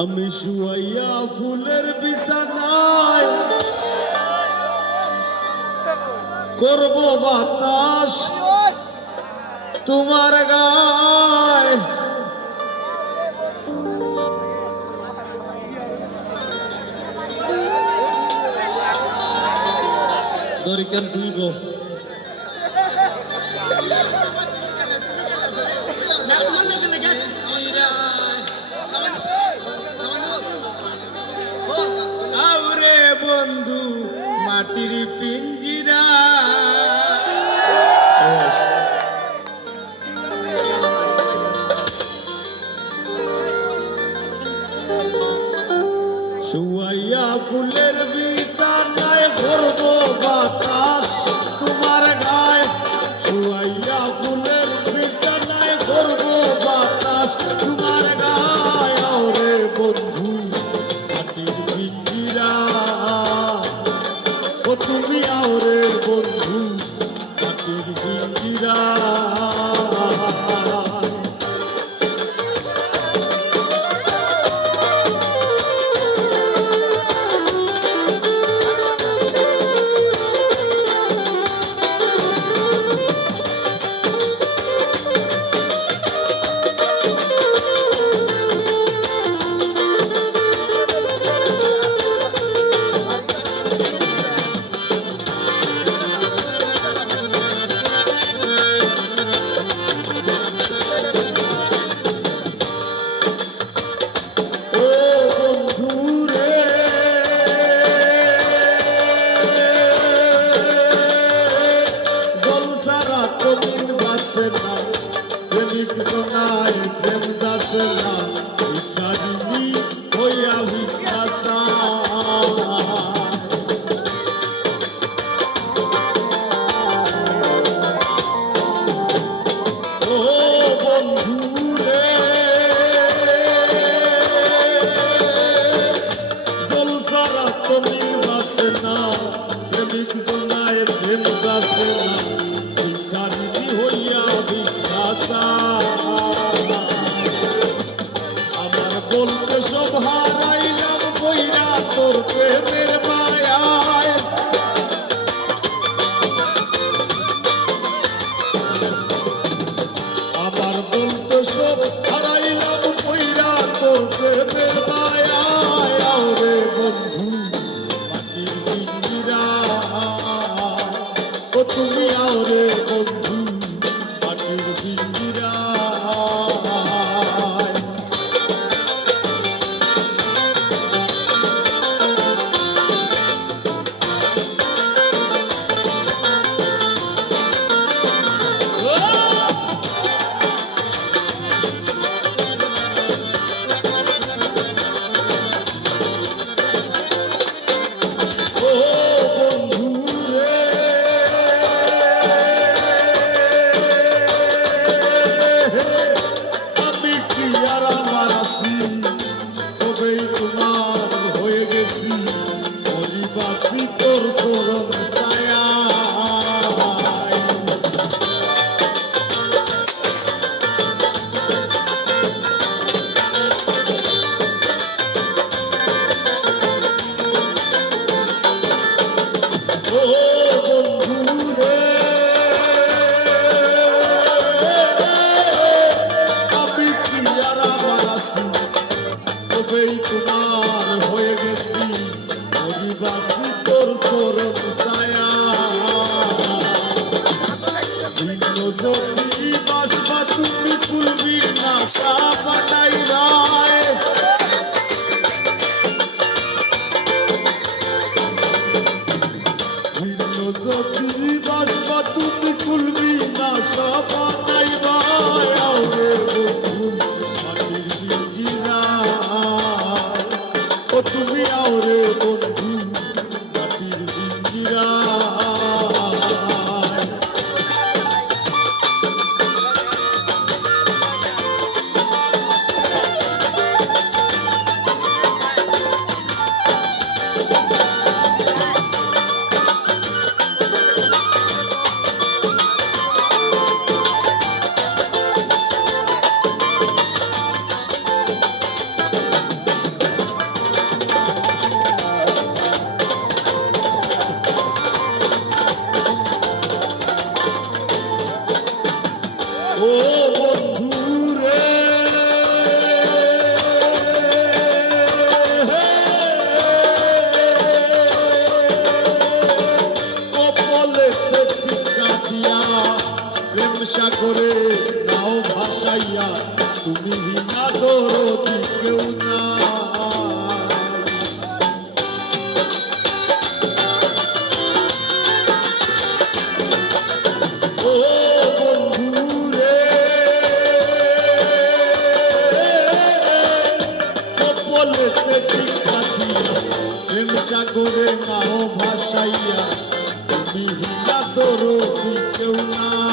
আমি শুয়াইয়া ফুলের বিছানায় করব বাতাস তোমার গায়। দরিকার দুই শহরের বন্ধু তোর হিন্দিরা। ও তুমি আও রে বন্ধু? Oh, oh, Oh. কপলেতে টিকা দিয়া প্রেম সাগরে নাও ভাসাইয়া তুমি হিলা কেউ না